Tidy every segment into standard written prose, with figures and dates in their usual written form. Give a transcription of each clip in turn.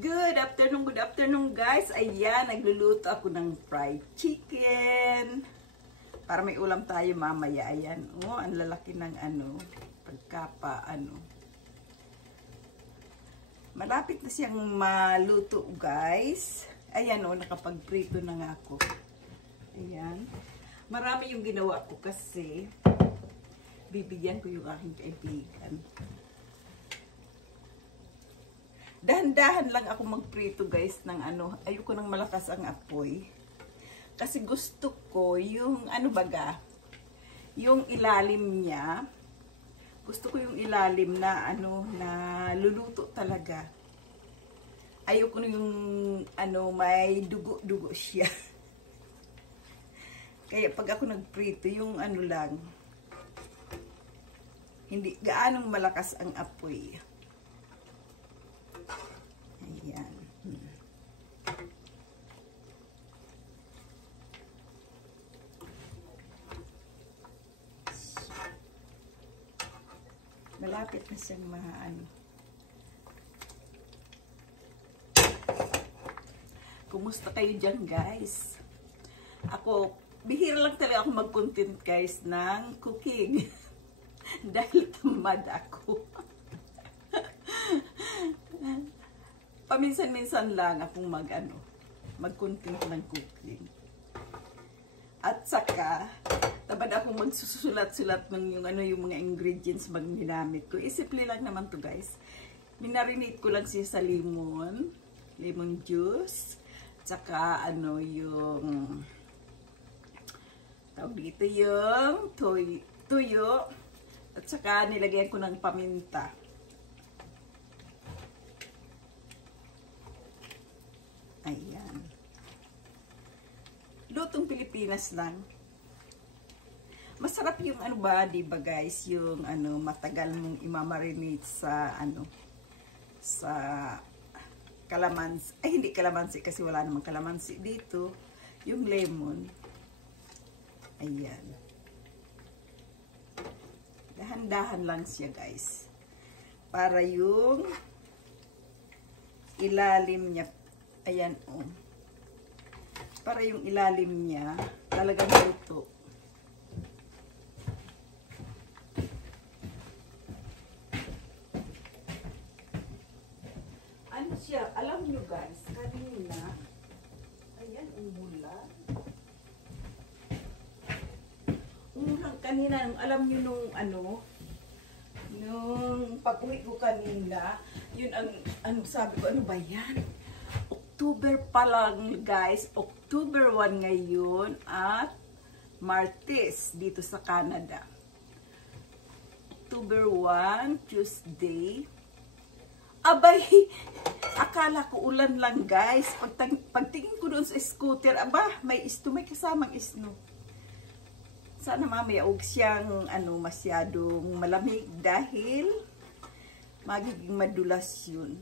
Good afternoon guys. Ayan, nagluluto ako ng fried chicken. Para may ulam tayo mamaya. Ayan, oh, ang lalaki ng pagkapa, Malapit na siyang maluto guys. Ayan, oh, nakapagprito na nga ako. Ayan. Marami yung ginawa ko kasi bibigyan ko yung aking kaibigan. Dahan-dahan lang ako magprito guys ng ayoko nang malakas ang apoy. Kasi gusto ko yung yung ilalim niya. Gusto ko yung ilalim na na luluto talaga. Ayoko yung may dugo-dugo siya. Kaya pag ako nagprito yung lang, hindi gaanong malakas ang apoy. Ayan. Malapit na siyang Kumusta kayo dyan guys? Ako, bihira lang talaga ako mag-content guys ng cooking. Dahil tamad ako. Paminsan-minsan lang akong mag-content ng cooking. At saka, tabad akong magsusulat-sulat ng yung mga ingredients ginamit ko. Isipli lang naman to guys. Minarinate ko lang siya sa lemon juice, saka yung tawag dito yung tuyo, at saka nilagyan ko ng paminta. Ayan. Lutong Pilipinas lang. Masarap yung diba guys, yung matagal mong imamarinate sa sa kalamansi. Ay, hindi kalamansi kasi wala namang kalamansi dito. Yung lemon. Ayan. Dahan-dahan lang siya guys. Para yung ilalim niya, ayan oh. Para yung ilalim niya talagang luto. Ano siya? Alam nyo guys, kanina, ayan, umulan. Umulan kanina, alam nyo nung pag-uwi ko kanina, yun ang sabi ko, ano ba yan? October pa lang guys, October 1 ngayon at Martes dito sa Canada. October 1, Tuesday. Abay, akala ko ulan lang guys. Pagtingin ko doon sa scooter, may kasamang snow. Sana mamaya huwag siyang masyadong malamig dahil magiging madulas yun.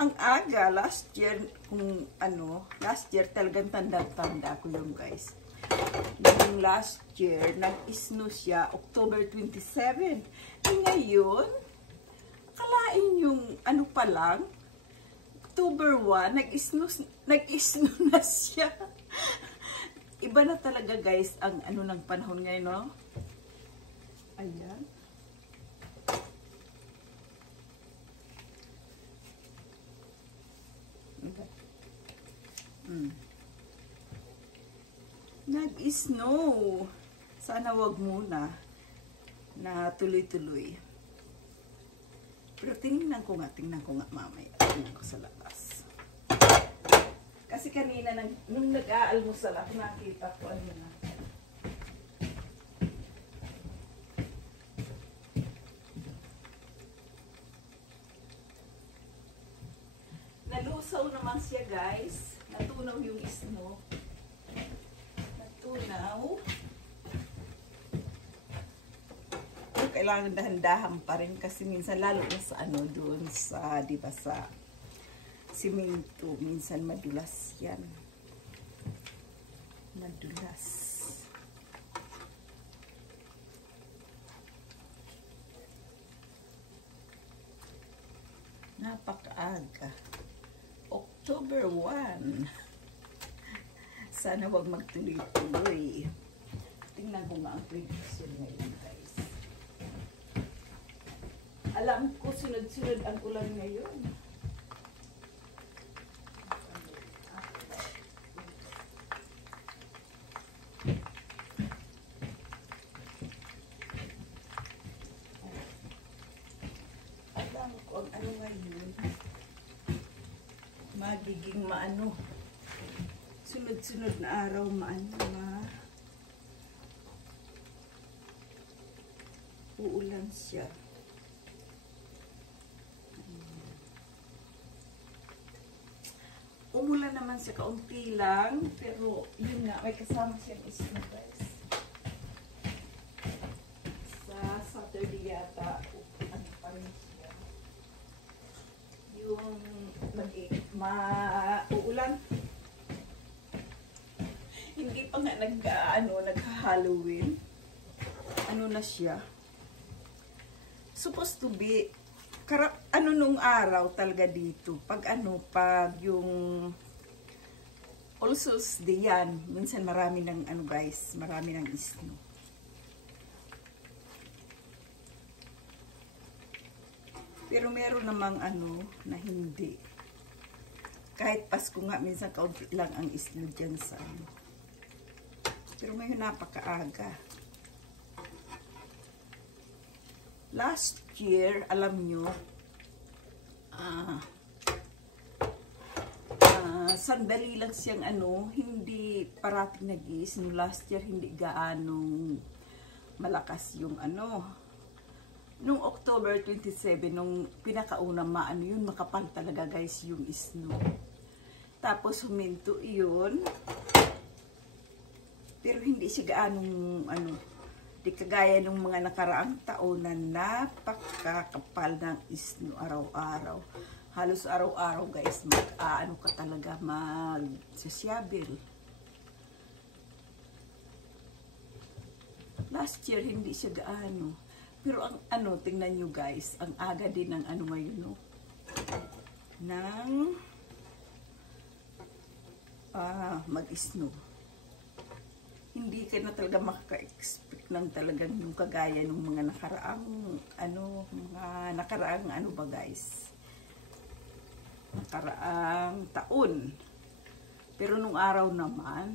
Ang aga, last year talagang tanda-tanda ko yung guys. Yung last year, nag-snow siya, October 27. E ngayon, kalain yung pa lang, October 1, nag-snow na siya. Iba na talaga guys, ang ng panahon ngayon, no? Ayan. Nag-snow. Sana wag muna na tuloy-tuloy. Pero tingnan ko nga mamaya. Tingnan ko sa labas. Kasi kanina nung nag-aalmusal ako, nakita ko na. Nalusaw naman siya guys. Natunaw yung snow. Natunaw. Kailangan dahan-dahan pa rin kasi minsan lalo na sa doon sa diba sa simento, minsan madulas yan. Madulas. Napaka aga. October 1. Sana wag magtuloy-tuloy. Tingnan ko nga ang prediction ngayon, guys. Alam ko, sunod-sunod ang ulan ngayon. Alam ko ang ano ngayon. Magiging maano. Sunod-sunod na araw uulan siya. Umulan naman siya kaunti lang, pero yun nga, may kasama siyang snow, guys. Sa Saturday yata, ano pa rin siya. Yung mauulan. Hindi pa nga nagha-Halloween. Ano na siya? Supposed to be nung araw talaga dito. Pag yung All Souls Day yan, minsan marami ng guys, marami ng snow. Pero meron namang na hindi. Kahit Pasko nga, minsan kaunti lang ang snow dyan sa Pero may napakaaga. Last year, alam nyo, sandali lang siyang hindi parating nag-i-snow. Last year, hindi gaanong malakas yung Nung October 27, nung pinakauna yun, makapal talaga guys yung snow. Tapos huminto yun. Pero hindi siya gaanong di kagaya ng mga nakaraang taon na napakakapal ng snow araw-araw. Halos araw-araw guys, ka talaga mag-sasyabil. Last year hindi siya gaano. Pero ang tingnan nyo guys, ang aga din ng ngayon, no? Nang mag-snow. Hindi ka na talaga makaka-expect ng talagang yung kagaya ng mga nakaraang ba guys? Nakaraang taon. Pero nung araw naman,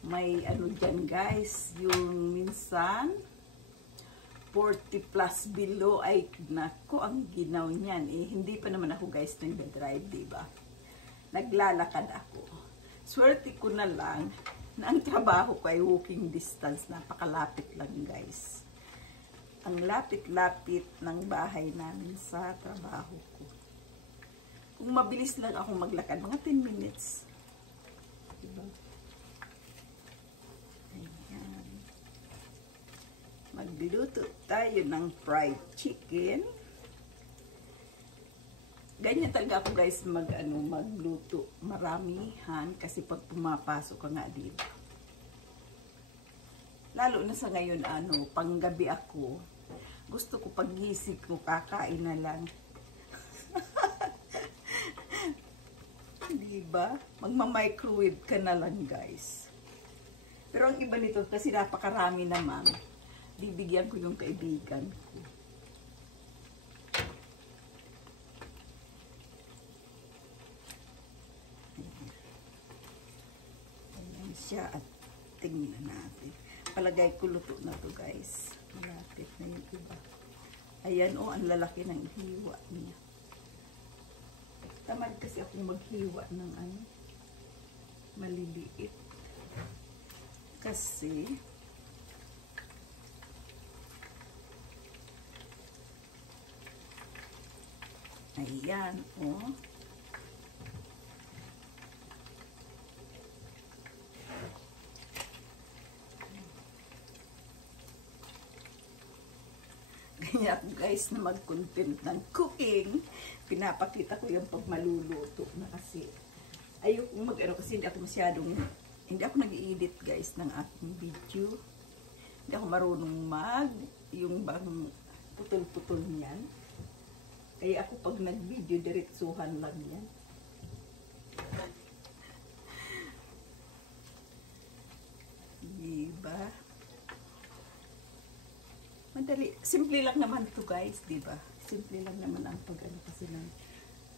may dyan guys, yung minsan 40 plus below ay nako ang ginaw niyan. Hindi pa naman ako guys nag-drive, diba? Naglalakad ako. Swerte ko na lang na ang trabaho ko ay walking distance. Napakalapit lang guys. Ang lapit-lapit ng bahay namin sa trabaho ko. Kung mabilis lang ako maglakad, mga 10 minutes. Diba? Ayan. Magluluto tayo ng fried chicken. Ganyan talaga ako guys magluto maramihan kasi pag pumapasok ka nga dito. Lalo na sa ngayon panggabi ako. Gusto ko paggising ko kakain na lang. Diba? Magma-microwave ka na lang guys. Pero ang iba nito kasi napakarami naman. Bibigyan ko yung kaibigan ko. Siya at tingnan natin. Palagay ko luto na to guys. Malapit na yung iba. Ayan ang lalaki ng hiwa niya. Tamad kasi akong maghiwa ng maliliit. Kasi ayan Ganyan ako guys na mag-content ng cooking. Pinapakita ko yung pag maluluto na kasi ayoko kasi hindi ako nag-i-edit guys ng aking video. Hindi ako marunong yung bang putol-putol niyan. Kaya ako pag nag-video, diretsuhan lang yan. Diba? Madali. Simple lang naman to guys, diba? Simple lang naman ang pag-ano kasi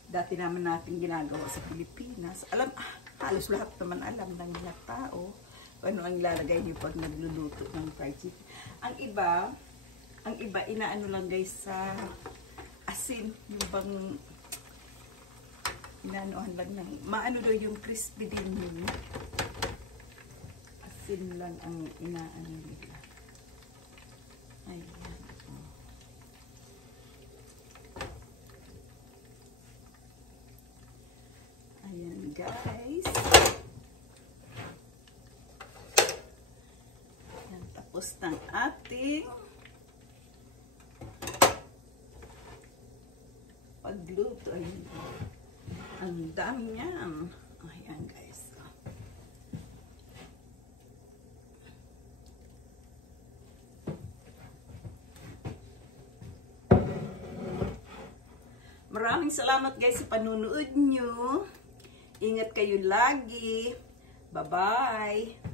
dati naman natin ginagawa sa Pilipinas. Alam, halos lahat naman alam ng mga tao ano ang ilalagay niyo pag nagluluto ng fried chicken. Ang iba, inaano lang guys sa asin, yung bang inaanohan lang ng, maano daw yung crispy din yun. Asin lang ang inaano nila. Ayan. Ayan guys. Ayan, tapos ng ating pagluto. Ayan. Ang dami niyan. Ayan guys. Maraming salamat guys sa panunood nyo. Ingat kayo lagi. Bye-bye.